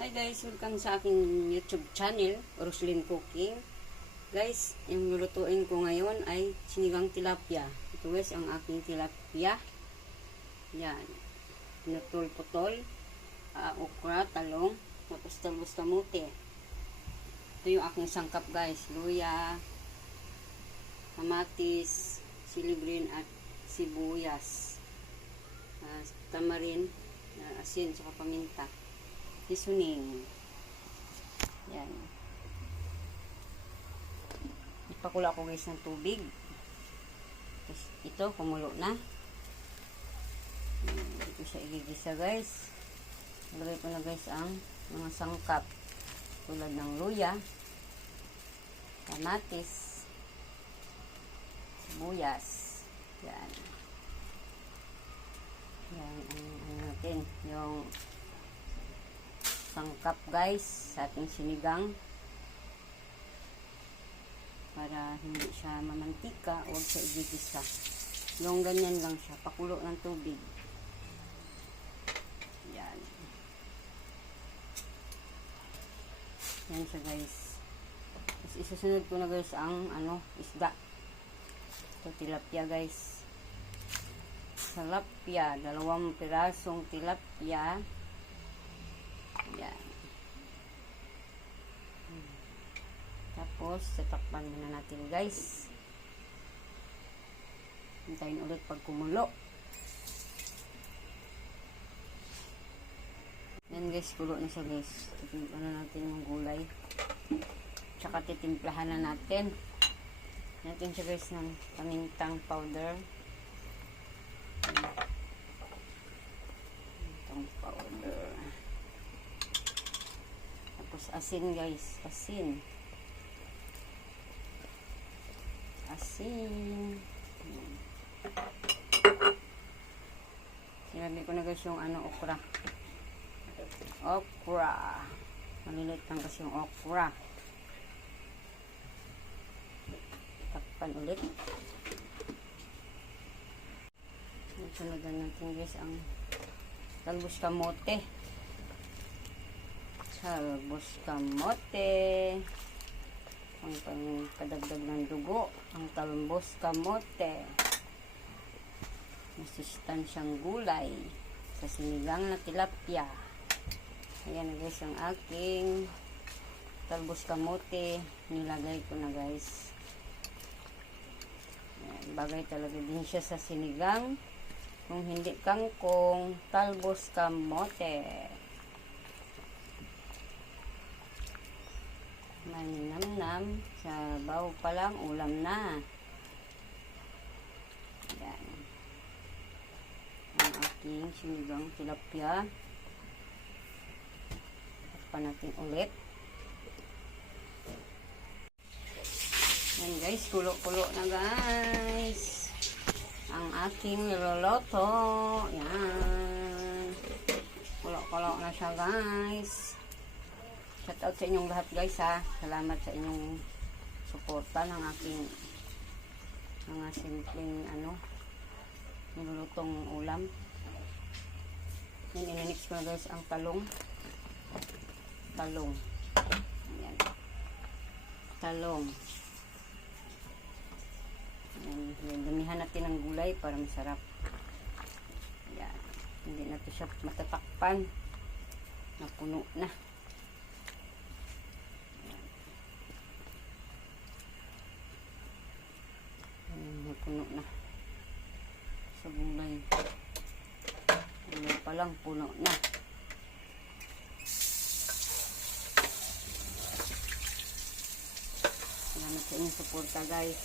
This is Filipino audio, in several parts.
Hi guys, welcome sa aking YouTube channel, Roslyn Cooking. Guys, yung lulutuin ko ngayon ay sinigang tilapia. Ito guys, ang aking tilapia. Yan. Pinutol-putol, okra, talong, tapos talbos kamote. Ito yung aking sangkap guys. Luya, kamatis, chili green at sibuyas. Tamarin, asin, saka paminta. Seasoning. Yan. Ipakula ko guys ng tubig. Tapos ito, kumulo na. Ito siya igigisa guys. Lagay ko na guys ang mga sangkap. Tulad ng luya, kamatis, sibuyas. Yan. Yan ang natin. Yung sangkap guys sa ating sinigang para hindi siya mamantika, huwag siya igigisa. Yung ganyan lang siya, pakulo ng tubig. Yan. Yan siya guys. Tapos isusunod ko na guys ang isda. Ito tilapia guys. Tilapia, 2 pirasong tilapia. Yan. Tapos, tatakpan muna natin guys. Hintayin ulit pag kumulo. Yan guys, kulo na siya guys. Titimplahan na natin yung gulay. Tsaka titimplahan na natin. Natin siya guys ng pamintang powder. Pamintang powder. Tapos asin guys, asin. Sinabi ko na guys yung okra. Okra. Malilit lang kasi yung okra. Takpan ulit. Sunugan natin guys ang talbos kamote. Talbos kamote. Ang pangkadagdag ng dugo, ang talbos kamote. Masustansyang gulay sa sinigang na tilapia. Ayan guys ang aking talbos kamote. Nilagay ko na guys. Ayan, bagay talaga din siya sa sinigang. Kung hindi kangkong, talbos kamote. Maninamnam, sa baw pa lang, ulam na. Yan. Ang aking sinigang tilapia. Takpan natin ulit. Yan guys, kulo-kulo na guys. Ang aking niloloto. Yan. Kulo-kulo na siya guys. Shout out sa inyong lahat guys ha. Salamat sa inyong suporta ng aking mga simpleng nilulutong ulam. Yan, inanix ko na guys ang talong. Talong. Ayan. Talong. Ayan. Damihan natin ng gulay para masarap. Ayan. Hindi natin siya matatakpan. Napuno na. Puno na sa gulay. Gulay pa lang puno na. Salamat sa inyong suporta guys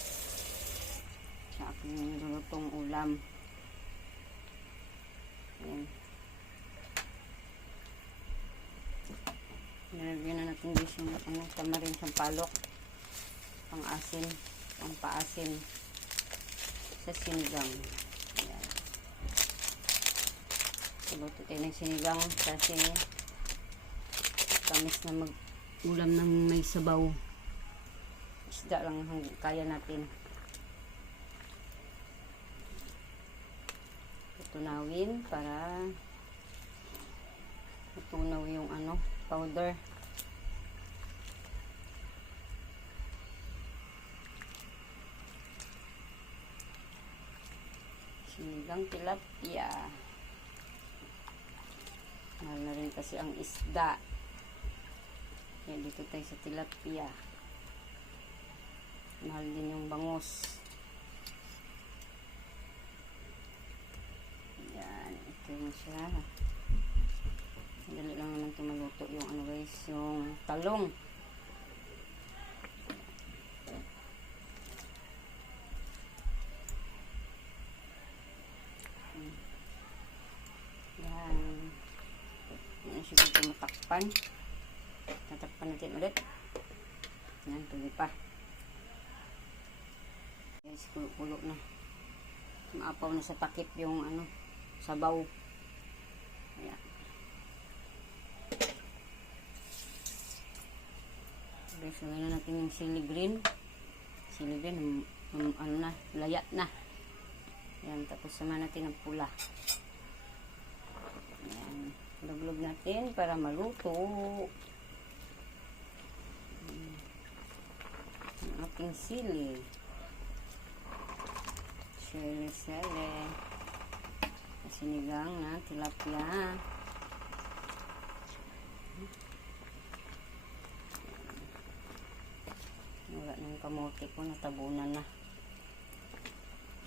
sa aking nilulutong ulam. Ayan. Nilagyan na natin guys yung tamarin siyang palok, pang asin, pang paasin sa sinigang. Ayan. Luto tayo ng sinigang kasi tamis na mag-ulam ng may sabaw. Isda lang kaya natin. Tutunawin para matunaw yung powder. Sinigang tilapia. Mahal na rin kasi ang isda. Kaya dito tayo sa tilapia. Mahal din yung bangus. Yan. Ito yun siya. Dali lang naman ito maluto yung ano guys, yung talong. Yan. Yan siya dito matakpan. Tatakpan natin ulit. Yan, tuloy pa. Guys, kulo-kulo na. Maapaw na sa takip yung ano, sabaw. Ayan. Guys, lagyan na natin yung sili green. Sili green, ano na, layat na. Ayan, tapos sama natin ang pula. Ayan, luglog natin para maluto. Ang ating sili. Sili. Sinigang na tilapia. Wala ng kamote ko, natabunan na.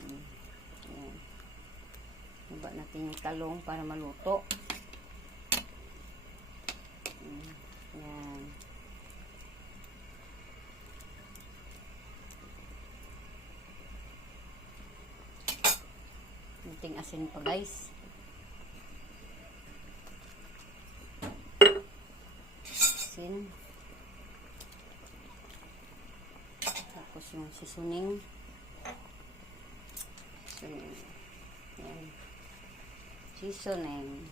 Ayan. Iba natin yung talong para maluto. Ayan. Kunting asin pa guys. Asin. Tapos yung seasoning. Ayan. Seasoning.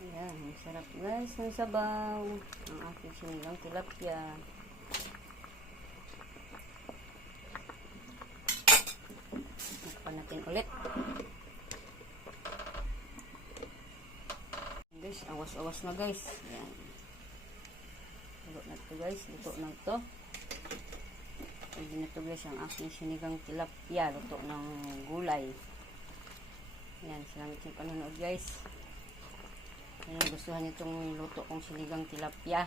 Ayan, masarap guys ng sabaw. Ang aking sinigang tilapia. Nakpan natin ulit. Guys, awas-awas na guys. Ayan. Luto na ito guys. Luto na ito. Pwede na ito guys ang aking sinigang tilapia. Luto ng gulay. Ayan, salamat sa panonood guys. Ayan, gustuhan nyo itong luto kong sinigang tilapia.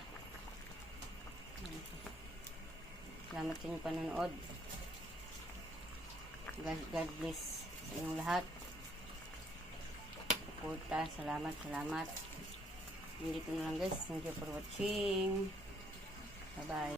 Salamat sa inyong panonood. God bless sa inyong lahat. Salamat. Dito na lang guys. Thank you for watching. Bye bye.